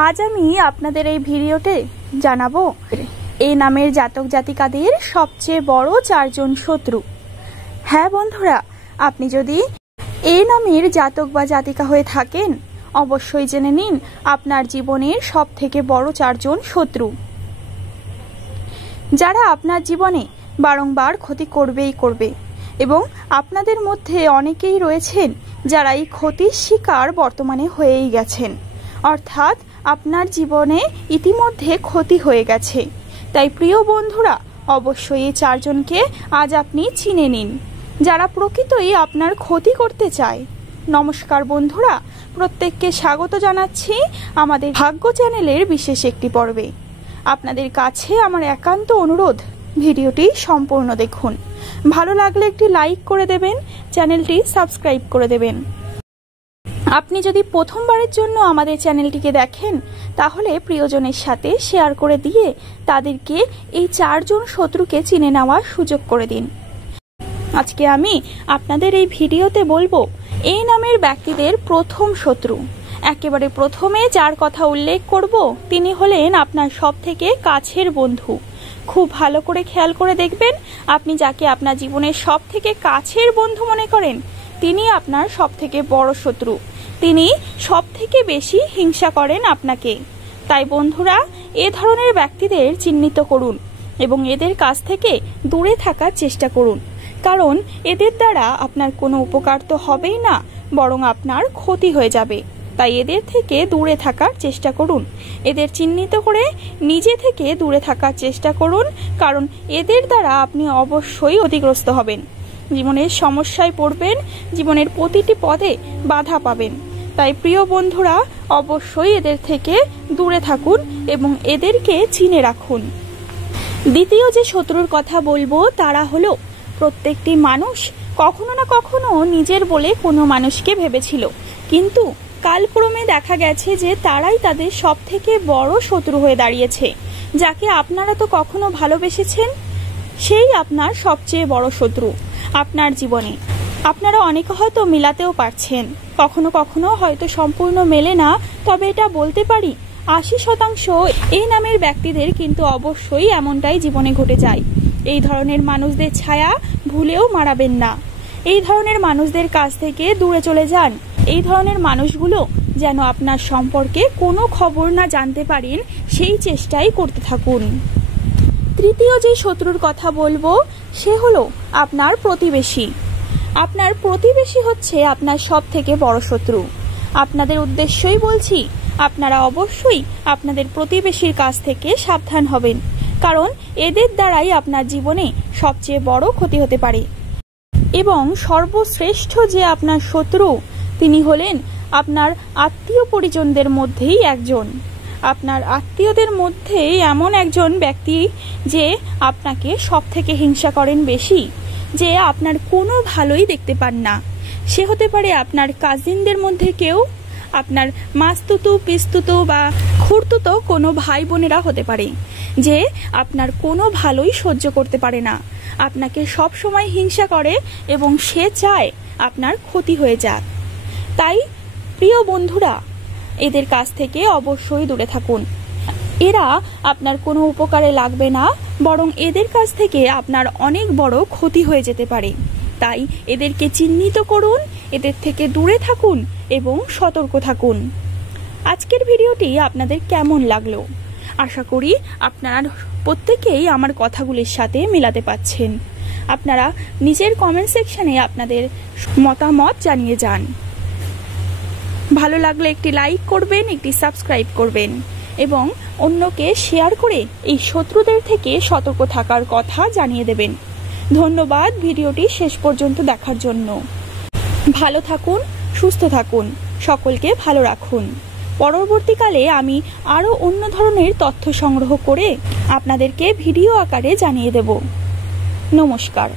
আজ আমি আপনাদের এই ভিডিওতে জানাবো এই নামের জাতক জাতিকাদের সবচেয়ে বড় 4 জন শত্রু। হ্যাঁ বন্ধুরা, আপনি যদি এই নামের জাতক বা জাতিকা হয়ে থাকেন অবশ্যই জেনে নিন আপনার জীবনের সবথেকে বড় 4 জন শত্রু, যারা আপনার জীবনে বারংবার ক্ষতি করবেই করবে এবং আপনাদের মধ্যে অনেকেই রয়েছেন যারা এই ক্ষতির শিকার বর্তমানে হয়েই গেছেন, অর্থাৎ আপনার জীবনে ইতিমধ্যে ক্ষতি হয়ে গেছে। তাই প্রিয় বন্ধুরা, অবশ্যই এই 4 জনকে আজ আপনি চিনে নিন, যারা প্রকৃতই আপনার ক্ষতি করতে চায়। নমস্কার বন্ধুরা, প্রত্যেককে স্বাগত জানাচ্ছি আমাদের ভাগ্য চ্যানেলের বিশেষ একটি পর্বে। আপনাদের কাছে আমার একান্ত অনুরোধ, ভিডিওটি সম্পূর্ণ দেখুন, ভালো লাগলে একটি লাইক করে দেবেন, চ্যানেলটি সাবস্ক্রাইব করে দেবেন। আপনি যদি প্রথমবারের জন্য আমাদের চ্যানেলটিকে দেখেন তাহলে প্রিয়জনের সাথে শেয়ার করে দিয়ে তাদেরকে এই 4 জন শত্রুকে চিনে নেওয়ার সুযোগ করে দিন। আজকে আমি আপনাদের এই ভিডিওতে বলবো এই নামের ব্যক্তিদের প্রথম শত্রু। একেবারে প্রথমে যার কথা উল্লেখ করব তিনি হলেন আপনার সবথেকে কাছের বন্ধু। খুব ভালো করে খেয়াল করে দেখবেন, আপনি যাকে আপনার জীবনের সবথেকে কাছের বন্ধু মনে করেন তিনি আপনার সবথেকে বড় শত্রু। তিনি সবথেকে বেশি হিংসা করেন আপনাকে। তাই বন্ধুরা, এ ধরনের ব্যক্তিদের চিহ্নিত করুন এবং এদের কাছ থেকে দূরে থাকার চেষ্টা করুন, কারণ এদের দ্বারা আপনার কোনো উপকার তো হবেই না, বরং আপনার ক্ষতি হয়ে যাবে। তাই এদের থেকে দূরে থাকার চেষ্টা করুন, এদের চিহ্নিত করে নিজে থেকে দূরে থাকার চেষ্টা করুন, কারণ এদের দ্বারা আপনি অবশ্যই ক্ষতিগ্রস্ত হবেন, জীবনের সমস্যায় পড়বেন, জীবনের প্রতিটি পদে বাধা পাবেন। তাই প্রিয় বন্ধুরা, অবশ্যই এদের থেকে দূরে থাকুন এবং এদেরকে চিনে রাখুন। দ্বিতীয় যে শত্রুর কথা বলবো তারা হলো প্রত্যেকটি মানুষ কখনো না কখনো নিজের বলে কোনো মানুষকে ভেবেছিল, কিন্তু কালক্রমে দেখা গেছে যে তারাই তাদের সবথেকে বড় শত্রু হয়ে দাঁড়িয়েছে। যাকে আপনারা তো কখনো ভালোবেসেছেন সেই আপনার সবচেয়ে বড় শত্রু আপনার জীবনে। আপনারা অনেকে হয়তো মিলাতেও পারছেন, কখনো কখনো হয়তো সম্পূর্ণ মেলে না, তবে এটা বলতে পারি 80% এই নামের ব্যক্তিদের কিন্তু অবশ্যই এমনটাই জীবনে ঘটে যায়। এই ধরনের মানুষদের ছায়া ভুলেও মারাবেন না, এই ধরনের মানুষদের কাছ থেকে দূরে চলে যান। এই ধরনের মানুষগুলো যেন আপনার সম্পর্কে কোনো খবর না জানতে পারেন সেই চেষ্টাই করতে থাকুন। তৃতীয় যে শত্রুর কথা বলবো সে হলো আপনার প্রতিবেশী। আপনার প্রতিবেশী হচ্ছে আপনার সবথেকে বড় শত্রু। আপনাদের উদ্দেশ্যই বলছি, আপনারা অবশ্যই আপনাদের প্রতিবেশীর কাছ থেকে সাবধান হবেন, কারণ এদের দ্বারাই আপনার জীবনে সবচেয়ে বড় ক্ষতি হতে পারে। এবং সর্বশ্রেষ্ঠ যে আপনার শত্রু তিনি হলেন আপনার আত্মীয় পরিজনদের মধ্যেই একজন। আপনার আত্মীয়দের মধ্যে এমন একজন ব্যক্তি যে আপনাকে সবথেকে হিংসা করেন বেশি, যে আপনার কোনো ভালোই দেখতে পান না। সে হতে পারে আপনার কাজিনদের মধ্যে কেউ, আপনার মাস্তুতো পিস্তুতো বা খুড়তুতো কোনো ভাই বোনেরা হতে পারে, যে আপনার কোনো ভালোই সহ্য করতে পারে না, আপনাকে সব সময় হিংসা করে এবং সে চায় আপনার ক্ষতি হয়ে যাক। তাই প্রিয় বন্ধুরা, এদের কাছ থেকে অবশ্যই দূরে থাকুন। এরা আপনার কোনো উপকারে লাগবে না, বরং এদের কাছ থেকে আপনার অনেক বড় ক্ষতি হয়ে যেতে পারে। তাই এদেরকে চিহ্নিত করুন, এদের থেকে দূরে থাকুন এবং সতর্ক থাকুন। আজকের ভিডিওটি আপনাদের কেমন লাগলো? আশা করি আপনারা প্রত্যেকেই আমার কথাগুলির সাথে মিলাতে পাচ্ছেন। আপনারা নিজের কমেন্ট সেকশনে আপনাদের মতামত জানিয়ে যান। ভালো লাগলে একটি লাইক করবেন, একটি সাবস্ক্রাইব করবেন এবং অন্যকে শেয়ার করে এই শত্রুদের থেকে সতর্ক থাকার কথা জানিয়ে দেবেন। ধন্যবাদ ভিডিওটি শেষ পর্যন্ত দেখার জন্য। ভালো থাকুন, সুস্থ থাকুন, সকলকে ভালো রাখুন। পরবর্তীকালে আমি আরও অন্য ধরনের তথ্য সংগ্রহ করে আপনাদেরকে ভিডিও আকারে জানিয়ে দেব। নমস্কার।